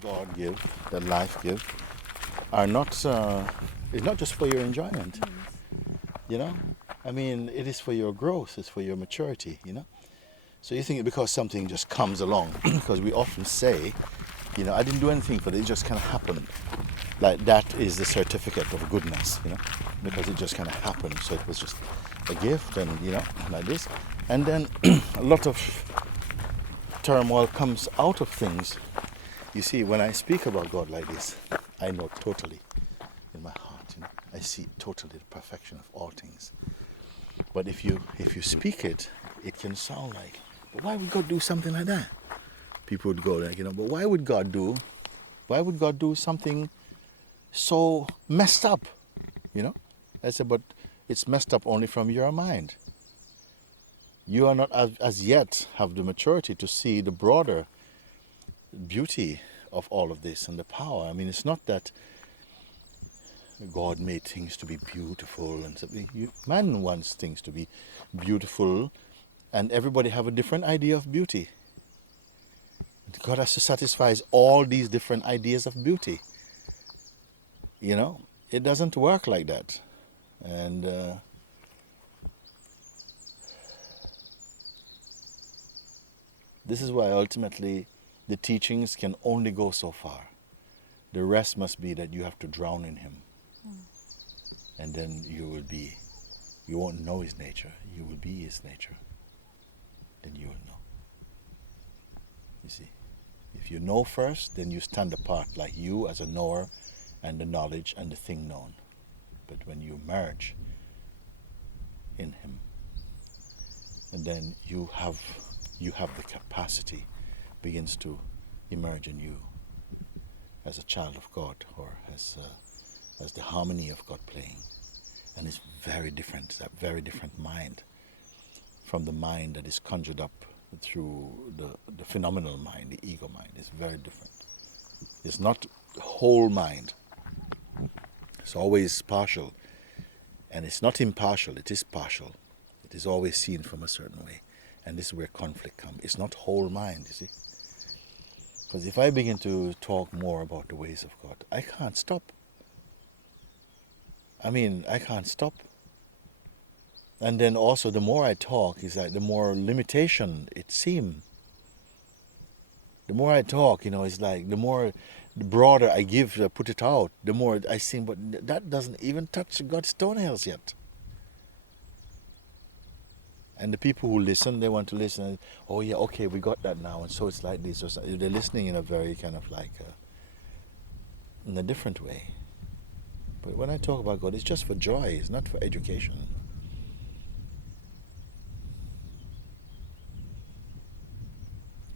God give, that life give, are not, it's not just for your enjoyment, you know? I mean, it is for your growth, it's for your maturity, you know? So you think because something just comes along, because we often say, you know, I didn't do anything for it, it just kind of happened. Like that is the certificate of goodness, you know, because it just kind of happened. So it was just a gift and, you know, like this. And then a lot of turmoil comes out of things. You see, when I speak about God like this, I know totally in my heart, you know, I see totally the perfection of all things. But if you speak it, it can sound like, but why would God do something like that? People would go like, you know, but why would God do something so messed up? You know? I said, but it's messed up only from your mind. You are not as yet have the maturity to see the broader beauty of all of this and the power. I mean, it's not that God made things to be beautiful and something. Man wants things to be beautiful, and everybody have a different idea of beauty. God has to satisfy all these different ideas of beauty. You know, it doesn't work like that. And this is why ultimately the teachings can only go so far. The rest must be that you have to drown in Him. And then you won't know His nature, you will be His nature. Then you will know. You see, if you know first, then you stand apart like you as a knower and the knowledge and the thing known. But when you merge in Him, and then you have the capacity begins to emerge in you as a child of God, or as the harmony of God playing. And it's very different, that very different mind from the mind that is conjured up through the phenomenal mind, the ego mind. It's very different. It's not whole mind. It's always partial. And it's not impartial, it is partial. It is always seen from a certain way. And this is where conflict comes. It's not whole mind, you see. Because if I begin to talk more about the ways of God, I can't stop. I can't stop. And then also the more I talk, is like the more limitation it seems. The more I talk, you know, it's like the broader I put it out, the more I seem, but that doesn't even touch God's toenails yet. And the people who listen, they want to listen, and, oh yeah, okay, we got that now, and so it's like this. Or they're listening in a very kind of like, in a different way. But when I talk about God, it's just for joy, it's not for education.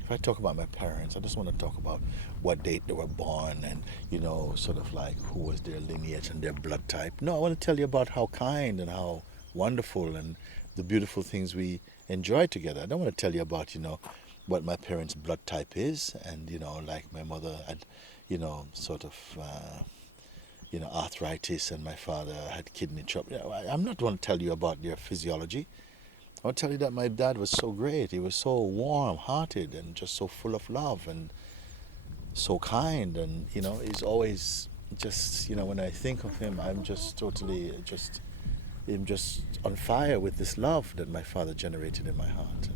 If I talk about my parents, I just want to talk about what date they were born and, you know, sort of like who was their lineage and their blood type. No, I want to tell you about how kind and how wonderful and the beautiful things we enjoy together. I don't want to tell you about, you know, what my parents' blood type is, and, you know, like my mother had, you know, sort of, you know, arthritis, and my father had kidney trouble. I'm not going to tell you about their physiology. I'll tell you that my dad was so great. He was so warm-hearted and just so full of love and so kind. And, you know, he's always just, you know, when I think of him, I'm just totally I'm just on fire with this love that my father generated in my heart.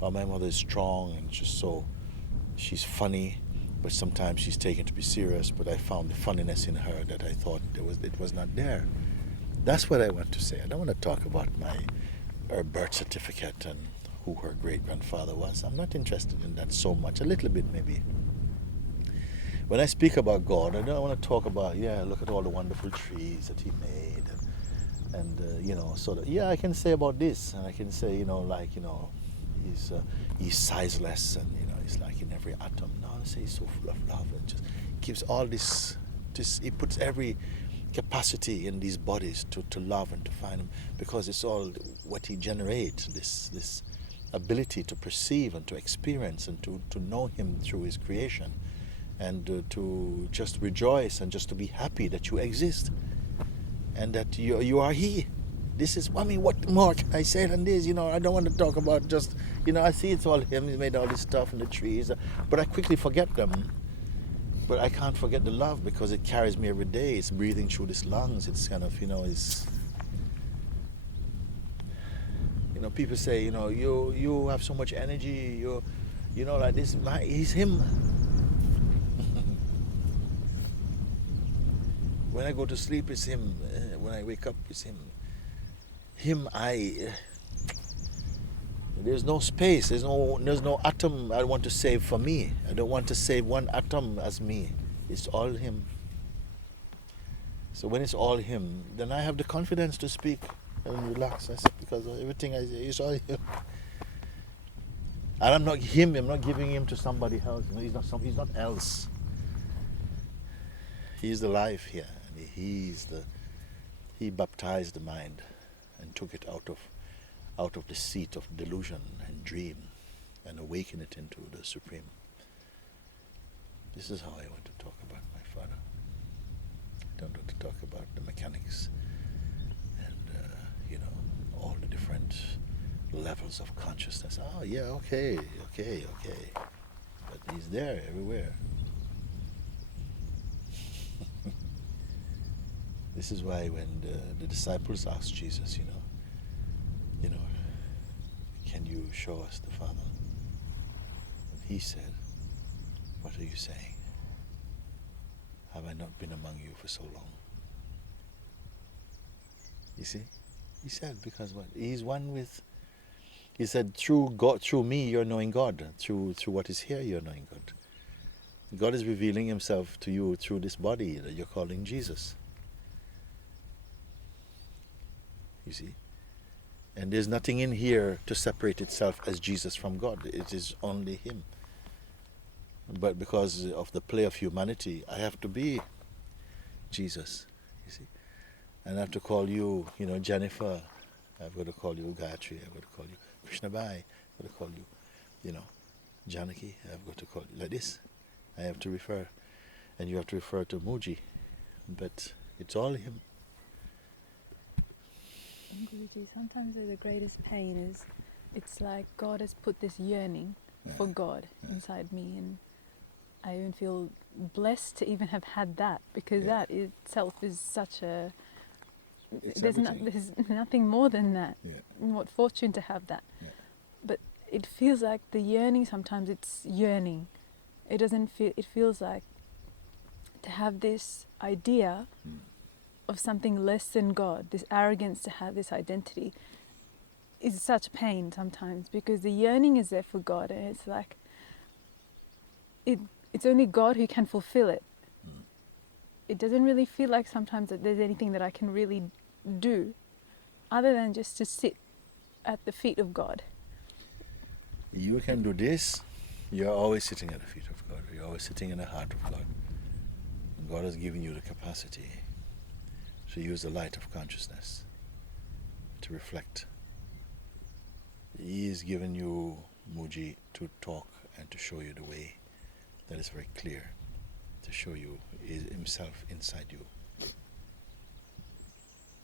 And my mother is strong and just so, she's funny, but sometimes she's taken to be serious. But I found the funniness in her that I thought it was not there. That's what I want to say. I don't want to talk about her birth certificate and who her great-grandfather was. I'm not interested in that so much. A little bit maybe. When I speak about God, I don't want to talk about, look at all the wonderful trees that He made, and you know, sort of, I can say about this, and I can say, you know, like, you know, he's sizeless, and, you know, he's like in every atom. No, I say he's so full of love, and just gives all this, He puts every capacity in these bodies to love and to find Him, because it's all what He generates, this ability to perceive and to experience and to know Him through His creation, and to just rejoice and just to be happy that you exist and that you are He. This is, I mean, what more can I say than this? You know, I don't want to talk about just, you know, I see it's all Him. He made all this stuff in the trees, but I quickly forget them But I can't forget the love because it carries me every day. It's breathing through these lungs. It's kind of, it's, people say, you have so much energy. Like this. He's him. When I go to sleep, it's him. When I wake up, it's him. There's no space. There's no atom I want to save for me. I don't want to save one atom as me. It's all him. So when it's all him, then I have the confidence to speak and relax. I said, because everything is all him. And I'm not him. I'm not giving him to somebody else. He's not else. He's the life here. And he baptized the mind and took it out of the seat of delusion and dream and awakened it into the Supreme. This is how I want to talk about my Father. I don't want to talk about the mechanics and all the different levels of consciousness. Oh yeah, okay. But he's there everywhere. This is why when the disciples asked Jesus, can you show us the Father? And he said, what are you saying? Have I not been among you for so long? You see? He said, because what? He's one with, he said, through God, through me you're knowing God. Through what is here you're knowing God. God is revealing himself to you through this body that you're calling Jesus. You see? And there's nothing in here to separate itself as Jesus from God. It is only him. But because of the play of humanity, I have to be Jesus, you see. And I have to call you, Jennifer. I've got to call you Gayatri. I've got to call you Krishna Bai. I've got to call you, Janaki. I've got to call you like this. I have to refer. And you have to refer to Mooji. But it's all him. Guruji, sometimes the greatest pain is, it's like God has put this yearning for God inside me, and I even feel blessed to even have had that, because that itself is such a, there's nothing more than that. What fortune to have that. But it feels like the yearning, sometimes it's yearning. It doesn't feel, it feels like to have this idea of something less than God, this arrogance to have this identity, is such pain sometimes, because the yearning is there for God, and it's like it's only God who can fulfill it. It doesn't really feel like sometimes that there's anything that I can really do other than just to sit at the feet of God. You can do this. You're always sitting at the feet of God. You're always sitting in the heart of God. And God has given you the capacity to use the light of consciousness to reflect. He has given you, Mooji, to talk and to show you the way that is very clear, to show you himself inside you.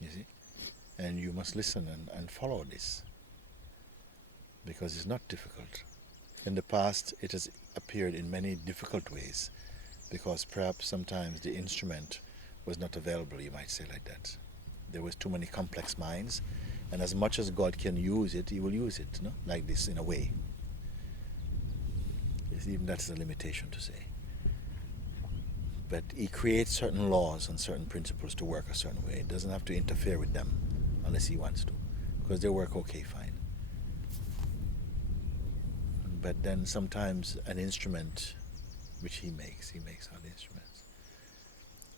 You see? And you must listen and follow this, because it's not difficult. In the past, it has appeared in many difficult ways, because perhaps sometimes the instrument was not available, you might say like that. There was too many complex minds, and as much as God can use it, he will use it, like this in a way. Even that's a limitation to say. But he creates certain laws and certain principles to work a certain way. It doesn't have to interfere with them unless he wants to, because they work okay, fine. But then sometimes an instrument which he makes other instruments,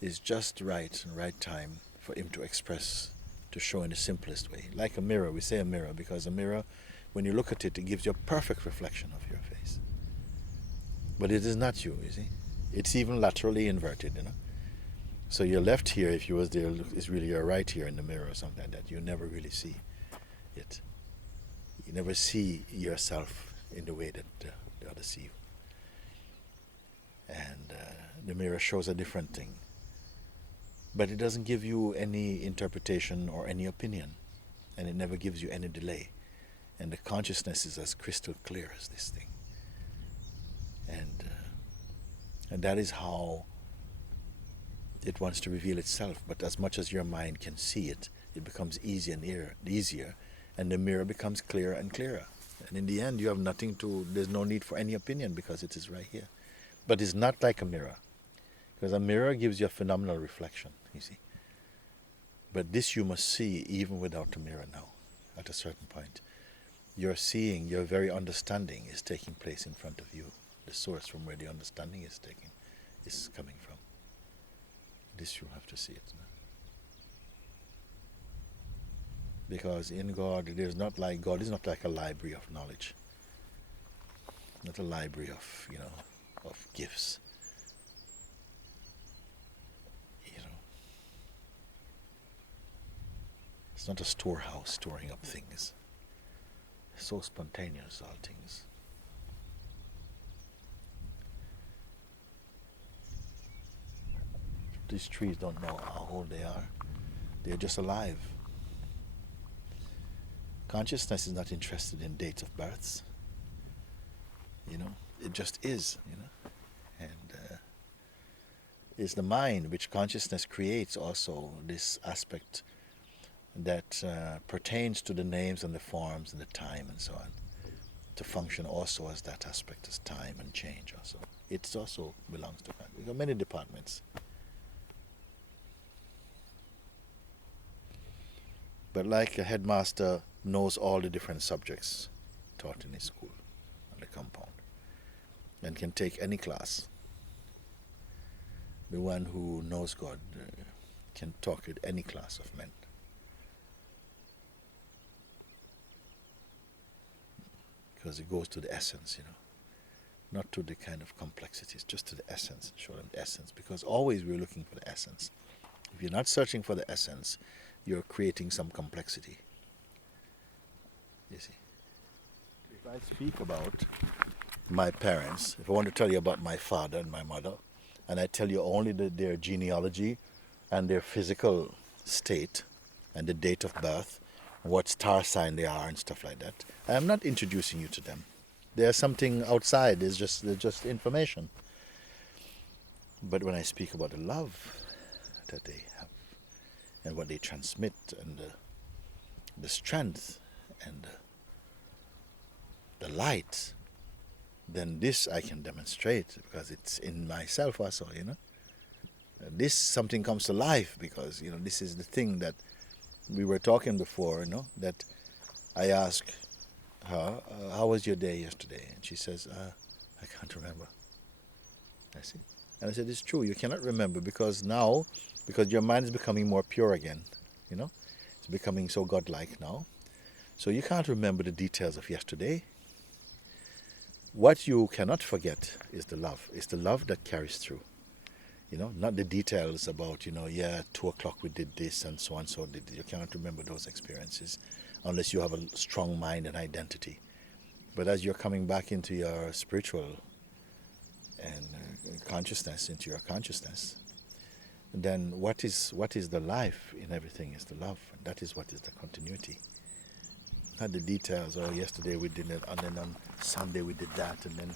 is just right and right time for him to express, to show in the simplest way. Like a mirror, we say a mirror because a mirror, when you look at it, it gives you a perfect reflection of your face. But it is not you see. It's even laterally inverted, So your left here, if you was there, is really your right here in the mirror or something like that. You never really see it. You never see yourself in the way that the others see you. And the mirror shows a different thing. But it doesn't give you any interpretation or any opinion. And it never gives you any delay. And the consciousness is as crystal clear as this thing. And And that is how it wants to reveal itself. But as much as your mind can see it, it becomes easier and easier, and the mirror becomes clearer and clearer. And in the end, you have there's no need for any opinion because it is right here. But it's not like a mirror, because a mirror gives you a phenomenal reflection, you see. But this you must see even without a mirror now, at a certain point. Your seeing, your very understanding is taking place in front of you. The source from where the understanding is coming from. This you have to see it. Because in God, God is not like a library of knowledge. Not a library of, of gifts. It's not a storehouse storing up things. It's so spontaneous, all things. These trees don't know how old they are. They're just alive. Consciousness is not interested in dates of births. It just is, And it's the mind which consciousness creates also this aspect that pertains to the names and the forms and the time and so on, to function also as that aspect, as time and change also. It also belongs to God. There are many departments. But like a headmaster knows all the different subjects taught in his school on the compound and can take any class, the one who knows God can talk with any class of men. Because it goes to the essence, not to the kind of complexities, just to the essence, show them the essence. Because always we're looking for the essence. If you're not searching for the essence, you're creating some complexity. You see. If I speak about my parents, if I want to tell you about my father and my mother, and I tell you only their genealogy and their physical state and the date of birth, what star sign they are and stuff like that, I am not introducing you to them. There's something outside, they're just information. But when I speak about the love that they have and what they transmit and the strength and the light, then this I can demonstrate because it's in myself also, This something comes to life because, this is the thing that we were talking before, that I asked her, how was your day yesterday? And she says, I can't remember. I see. And I said, it's true, you cannot remember because your mind is becoming more pure again, It's becoming so godlike now. So you can't remember the details of yesterday. What you cannot forget is the love. It's the love that carries through. Not the details about, 2 o'clock we did this and so on, so you cannot remember those experiences unless you have a strong mind and identity. But as you're coming back into your spiritual and consciousness, into your consciousness, then what is the life in everything is the love. And that is what is the continuity. Not the details, yesterday we did it, and then on Sunday we did that, and then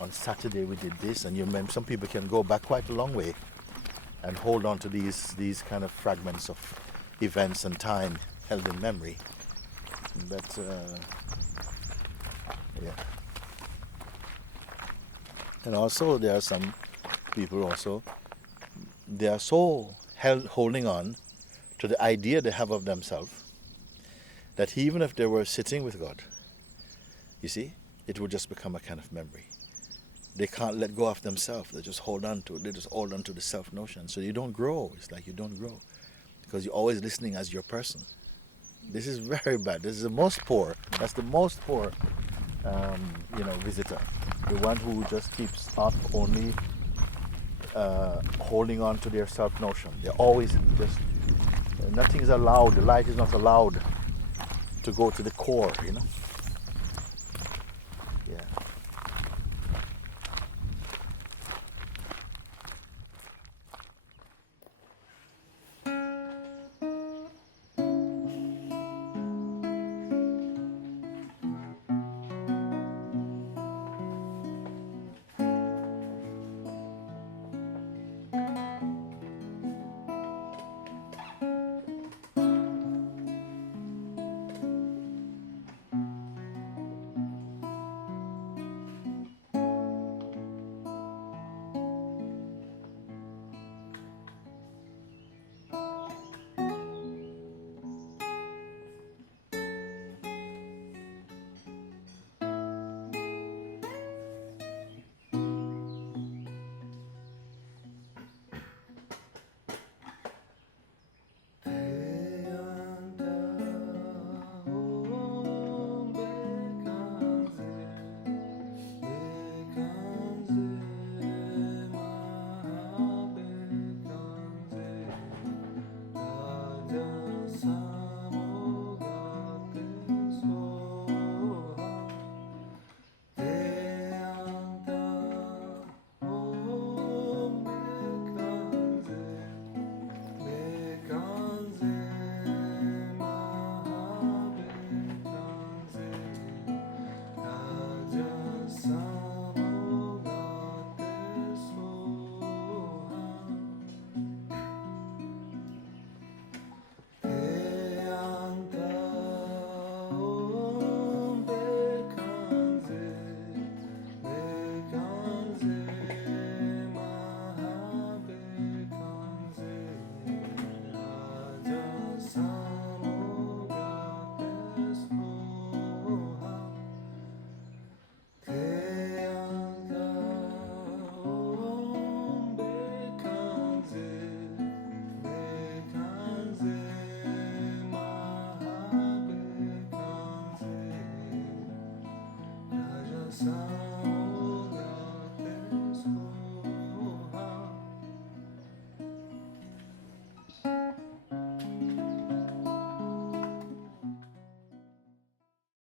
on Saturday we did this, and you remember some people can go back quite a long way and hold on to these kind of fragments of events and time held in memory. But and also there are some people also, they are so holding on to the idea they have of themselves that even if they were sitting with God, you see, it would just become a kind of memory. They can't let go of themselves. They just hold on to it. They just hold on to the self notion. So you don't grow. It's like you don't grow because you're always listening as your person. This is very bad. This is the most poor. That's the most poor, visitor. The one who just keeps up only holding on to their self notion. They're always nothing is allowed. The light is not allowed to go to the core,